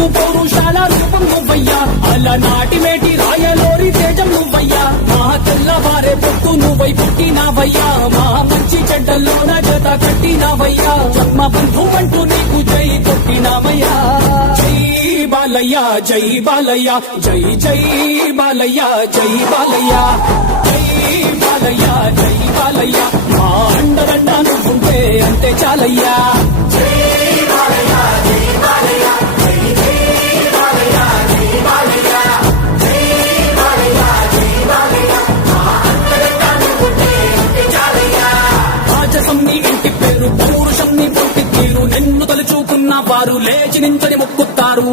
నీకు పౌరుషాల రూపం నువ్వయ్యా, అలనాటి మేటి రాయలోరి తేజం నువ్వయ్యా, మా తెల్లవారే పొత్తు నువ్వై పుట్టినావయ్యా, మా మంచి చెడ్డల్లోన జత కట్టినావయ్యా, జన్మ బంధు అంటూ నీకు జై కొట్టినావయ్యా. జై బాలయ్య జై బాలయ్య జై జై బాలయ్య జై బాలయ్య, జై బాలయ్య జై బాలయ్య, మా అండదండ నువ్వుంటే అంతే చాలయ్యా. రాజసం నీ ఇంటి పేరు, పౌరుషం నీ పుట్టి తీరు, నిన్ను తలుచుకున్న వారు లేచి నించని మొక్కుతారు.